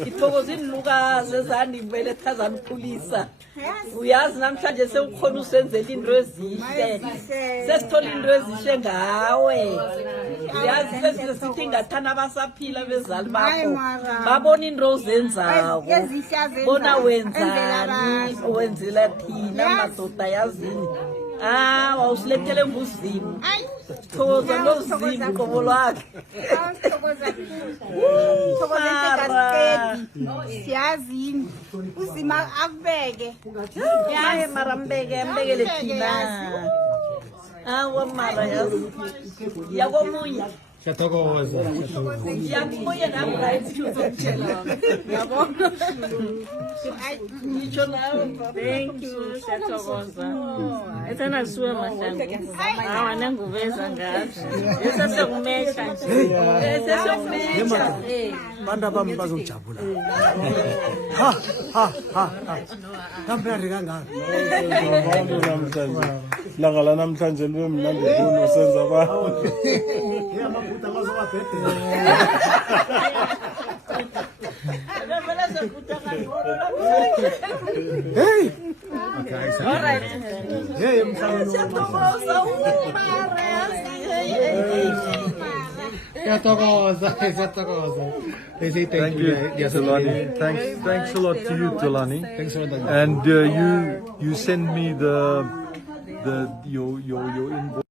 ngithokozile Lukazi ezandibeletha zanikhulisa uyazi namhlanje sewukhona usenzela into ezihle sesithola into ezihle ngawe uyazi sesithi ngathana abasaphila bezali bakho babona into ozenzayo bona wenzani wenzela thina madoda yazini wawusilethele nguzimu thokoza nozimu qobo lwakhe siyazini uzima akubeke yaye mara ambekele thina mara yazi yakomunye Siyathokoza. yakomunye nami ngayithuzokutshela yabona ngitsho nawe Thank you, siyathokoza. Ethana lisuke mahlangu. Nenguveza ngazi. Esesekumesha nje. esesokumeja Abantu abami bazojabula. Kamnandi kangaka. Namhlanje langa la namhlanje libe mnandi kuno senza abantu Amaphutha bazobabhede. Hey! all right Hey, mhlawumbe. siyathokoza umara yazi Siyathokoza. They say thank you Tulani thanks a lot to you Tulani Thanks for that. and you send me the your invoice